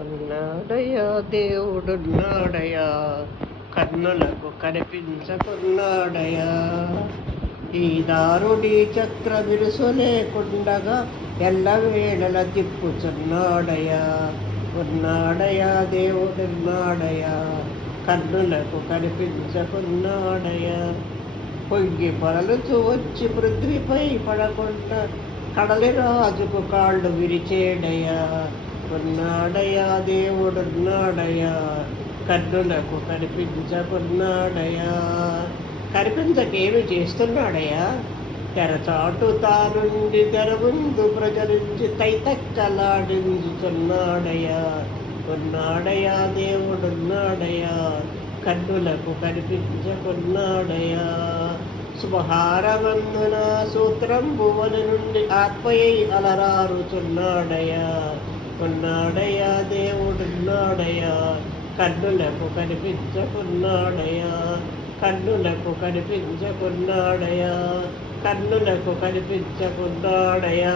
ఉన్నాడయ్యా దేవుడున్నాడయ్యా, కన్నులకు కనిపించకున్నాడయ్యా. ఈ దారుడి చక్ర విరుసు లేకుండగా ఎల్లవేళల తిప్పుచున్నాడయ్యా. ఉన్నాడయ్యా దేవుడున్నాడయ్యా, కన్నులకు కనిపించకున్నాడయ్యా. పొంగి పొరలుచు వచ్చి పృథ్వీపై పడకుండా కడలి రాజుకు కాళ్ళు విరిచేడయ్యా. ఉన్నాడయ్యా దేవుడున్నాడయ్యా, కన్నులకు కనిపించకున్నాడయ్యా. కనిపించకేమి చేస్తున్నాడయ్యా? తెరచాటు తానుండి తెర ముందు ప్రజలించి తైతక్కలాడించుతున్నాడయ్యా. ఉన్నాడయ్యా దేవుడున్నాడయ్యా, కన్నులకు కనిపించకున్నాడయ్యా. శుభహారమందున సూత్రం భువని నుండి ఆత్మయ్య అలరారుచున్నాడయ్యా. ఉన్నాడయ్యా దేవుడున్నాడయ్యా, కన్నులకు కనిపించకున్నాడయ్యా. కన్నులకు కనిపించకున్నాడయ్యా. కన్నులకు కనిపించకున్నాడయ్యా.